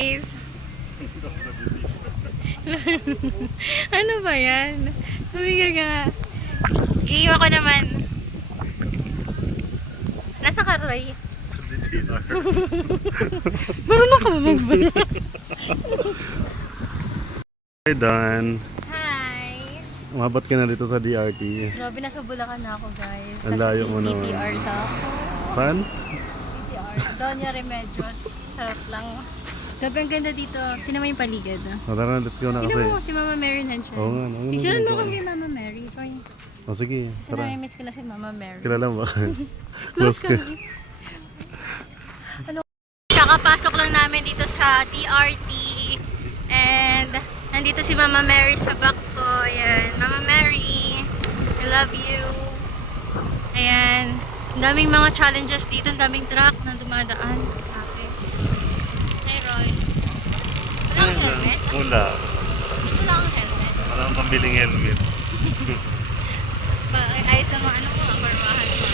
guys! ano ba yan? Tumigil ka nga. Iiwan ko naman. Nasa ka, Roy? Marunong ka ba magbasa? Hi, Dan. Hi! Umabot ka na dito sa DRT. Grabe, nasa Bulacan na ako, guys. Ang layo mo naman. DTR na ako. Saan? DTR. Doña Remedios. Sarap lang. Grabe, ang ganda dito. Tinan mo yung paligid. ah. O, tara, let's go na Tinan mo, kasi. si Mama Mary nandiyan. Oo nga, oo nga, Picturean mo oo. kami Mama Mary. Roy. O, sige. Kasi Tara. na-miss ko na si Mama Mary. Kilala mo ba? Close ka. Ano? Kakapasok lang namin dito sa TRT. And nandito si Mama Mary sa back ko. Ayan. Mama Mary, I love you. Ayan. Ang daming mga challenges dito. Ang daming truck na dumadaan. Grabe. Hey, Roy. Wala kang helmet? Wala. Dito lang ang helmet. Wala akong pambiling helmet. Ayos sa mga ano mo, marmahan mo.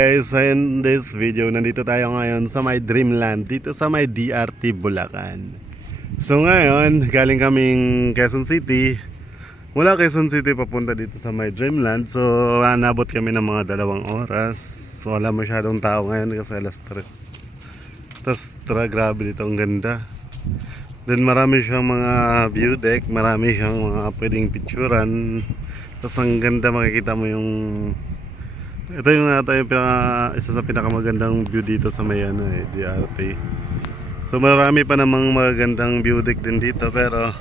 Guys, in this video, nandito tayo ngayon sa my dreamland, dito sa my DRT Bulacan. So ngayon, galing kaming Quezon City. Mula Quezon City papunta dito sa my dreamland. So nabot kami ng mga dalawang oras. So wala masyadong tao ngayon kasi alas 3. Tapos tara, grabe dito, ang ganda. Then marami siyang mga view deck, marami siyang mga pwedeng picturean. Tapos ang ganda makikita mo yung ito yung ata yung pinaka, isa sa pinakamagandang view dito sa may ano eh, DRT. So marami pa namang magagandang deck din dito pero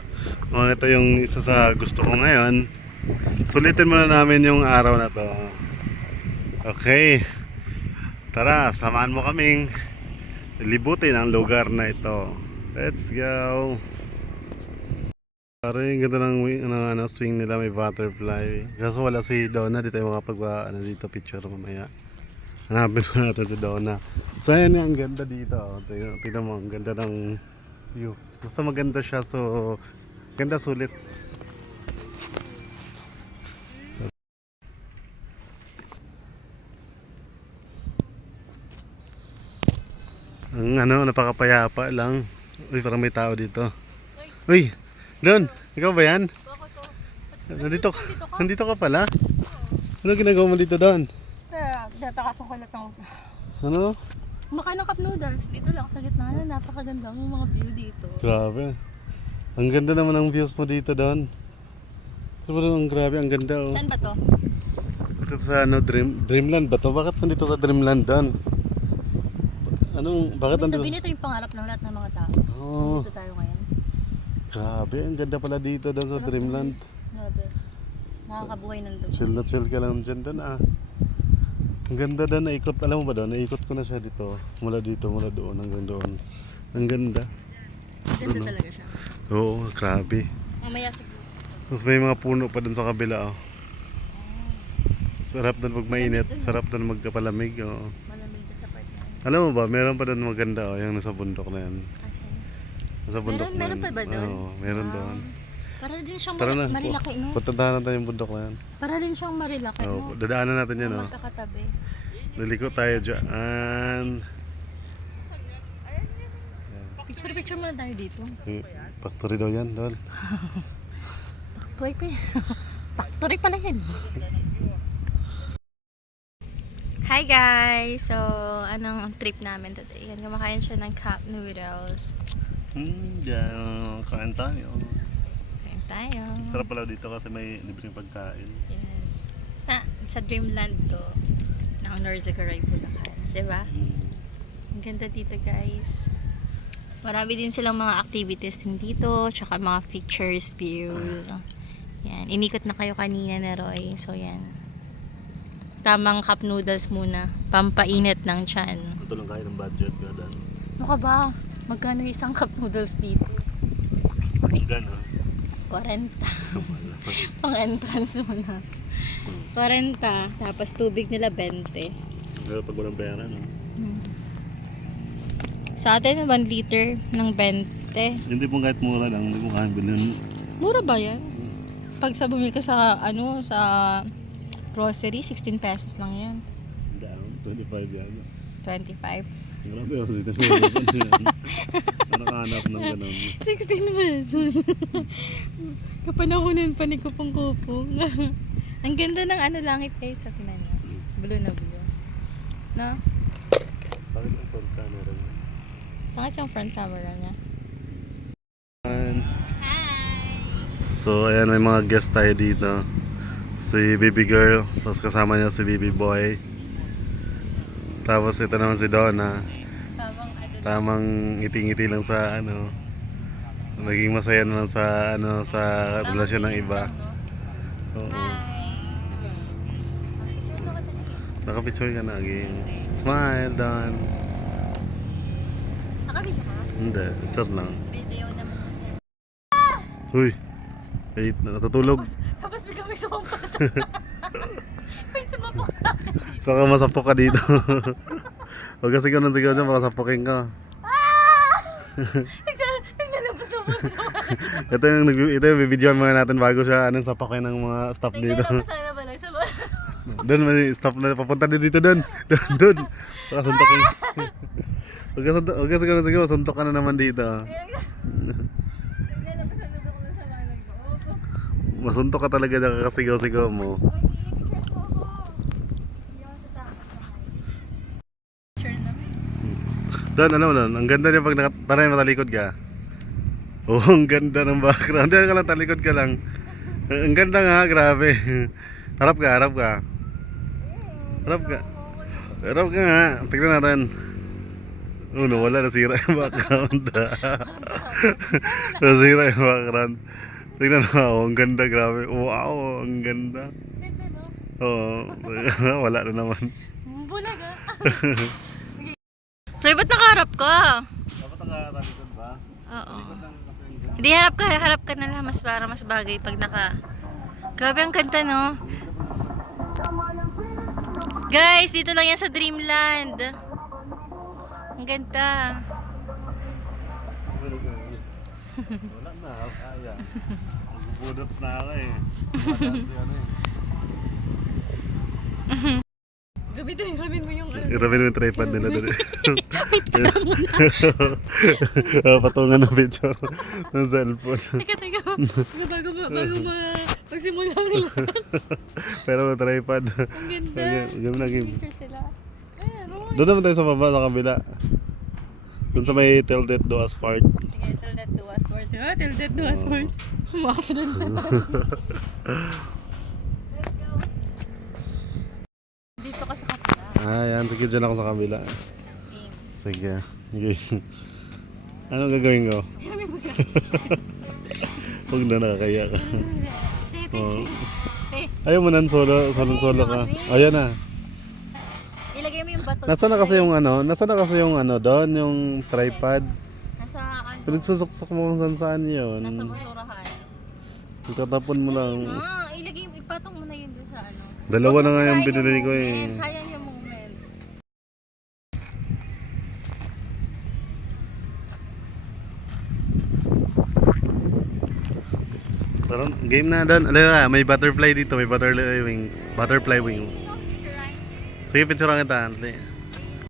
mga ito yung isa sa gusto ko ngayon. Sulitin muna namin yung araw na to. Okay. Tara, samahan mo kaming libutin ang lugar na ito. Let's go. Parang yung ganda ng wi- ano, ano, swing nila, may butterfly. Kaso wala si Donna, di tayo makapag ano, dito picture mamaya. Hanapin mo natin si Donna. So ayan ang ganda dito. oh. Tingnan, tingnan mo, ang ganda ng view. Basta maganda siya, so ganda sulit. Ang ano, napakapayapa lang. Uy, parang may tao dito. Uy, Don, ikaw ba yan? Nandito, nandito ka pala? Ano ginagawa mo dito, Don? Tatakasan ko lang ng... Ano? Makain ng cup noodles. Dito lang sa gitna na napakaganda ng mga view dito. Grabe. Ang ganda naman ng views mo dito, Don. Sobrang ang grabe, ang ganda oh. Saan ba to? Ito sa ano, Dream, Dreamland ba to? Bakit nandito sa Dreamland, Don? Anong, bakit nandito? sabihin ito yung pangarap ng lahat ng mga tao. Oh, Dito tayo ngayon. grabe, ang ganda pala dito, Don, sa Dreamland. Grabe. Nakakabuhay ng doon. Chill na chill ka lang dyan, Don, ah. Ang ganda Don, naikot, alam mo ba Don, naikot ko na siya dito. Mula dito, mula doon, hanggang doon. Ang ganda. Ganda talaga siya. Oo, grabe. Mamaya siguro. Tapos may mga puno pa dun sa kabila, oh. Sarap doon pag mainit, sarap doon magkapalamig, oh. Malamig dito sa part na yun. Alam mo ba, meron pa doon maganda, oh, yung nasa bundok na yan. Asan? Nasa bundok Meron- na meron yan. pa ba doon? Oo, meron Ah. doon. Para din siyang Tara na, marilaki, no? patuntahan natin yung bundok na yan. Para din siyang marilaki, Oh, no? dadaanan natin yan, oh. Magkakatabi. Liliko tayo dyan. Picture-picture muna tayo dito. Eh, Factory daw yan, doon. Factory pa yan. Factory pa na yan. Hi guys! So, anong trip namin today? Yan, kumakain siya ng cup noodles. Hmm, dyan, kain tayo. Tayo. Sarap pala dito kasi may libreng pagkain. Yes. Sa, sa Dreamland to ng Norzacaray, Bulacan. Diba? Hmm. Ang ganda dito guys. Marami din silang mga activities din dito, tsaka mga pictures, views. Yan, inikot na kayo kanina na Roy. So yan. Tamang cup noodles muna. Pampainit ng tiyan. Ito lang kayo ng budget ko, Dan. Ano ka ba? Magkano isang cup noodles dito? Ha? 40. Pang entrance muna. 40. Tapos tubig nila 20. Pero pag walang pera, no? Sa atin, 1 liter ng 20. te. Hindi po kahit mura lang, hindi mo kaya bilhin. Mura ba yan? Pag sa bumili ka sa, ano, sa grocery, 16 pesos lang yan. Down, 25 yan. 25. Grabe ako dito. Nakahanap ng ganun. 16 pesos. Kapanahonan pa ni Kupong Kupong. Ang ganda ng ano langit guys sa tinan niya. Blue na blue. No? Bakit ang front camera niya? Bakit yung front camera niya? Hi! So, ayan, may mga guest tayo dito. Si Baby Girl, tapos kasama niya si Baby Boy. Tapos ito naman si Donna. Tamang ngiti-ngiti lang sa ano. Naging masaya na lang sa ano sa relasyon ng iba. Oo. Nakapicture ka na again. Smile, Don. Nakabisa ka? Hindi, picture lang. Video naman. Uy, ay, natutulog. Tapos biglang may sumampak sa May sumampak sa akin. Saka masapok ka dito. Huwag ka sigaw ng sigaw dyan, baka sapokin ka. Nagsa- Naglalabas na po sa akin. Ito yung, nag- ito yung bibidyoan muna natin bago siya anong sapokin ng mga staff dito. Naglalabas na naman lang sa Doon may staff na papunta din dito doon. Doon, doon. Baka suntokin. Huwag ka, suntok- huwag ka sigaw ng sigaw, suntok ka na naman dito. Naglalabas na naman ako sa malag ko. Masuntok ka talaga dyan kakasigaw-sigaw mo. Doon, ano doon, ang ganda niya pag nakataray matalikod ka. Oh, ang ganda ng background. Diyan ka lang, talikod ka lang. Ang ganda nga, grabe. Harap ka, harap ka. Harap ka. Harap ka nga. Tignan natin. Oh, nawala. Nasira yung background. nasira yung background. Tignan mo. Oh, ang ganda, grabe. Wow, ang ganda. Oo. wala na naman. Bulaga. Ray, ba't nakaharap ka? Dapat nakatalikod ba? Oo. Hindi, harap ka, harap ka na lang. Mas para mas bagay pag naka... Grabe ang kanta, no? Guys, dito lang yan sa Dreamland. Ang ganda. Wala na, kaya. Bubudots na ako eh. Tumadaan si ano eh. Gamitin, gamitin mo yung ano. Iramin mo yung tripod nila doon. Ah, Patungan ng picture ng cellphone. Teka, teka. Bago, ma- bago ma... Magsimula ang lahat. Pero may tripod. Ang ganda. Lang yung- Picture sila. Doon naman tayo sa baba, sa kabila. Doon sa may Teldet do Asphalt. Sige, to us for Ha? To us for Umaksident na tayo. Let's go. Dito ka sa kapila. Ah, yan. Sige, dyan ako sa kabila. Sige. Anong gagawin ko? Huwag na nakakaya ka. Te. Ayaw mo nan solo, solo, solo ka. Ayan na. Ilagay mo yung bato. Nasaan na kasi yung ano? Nasaan na kasi yung ano doon, yung tripod? Nasa ano? Pinagsusuksok mo kung saan saan yun. Nasa basurahan. Itatapon mo lang. Ah, ilagay mo, ipatong mo na yun doon sa ano. Dalawa na nga yung binili ko eh. Sayang yung Parang game na doon. Ano nga, may butterfly dito, may butterfly wings. Butterfly wings. Sige, picture kita, Antle.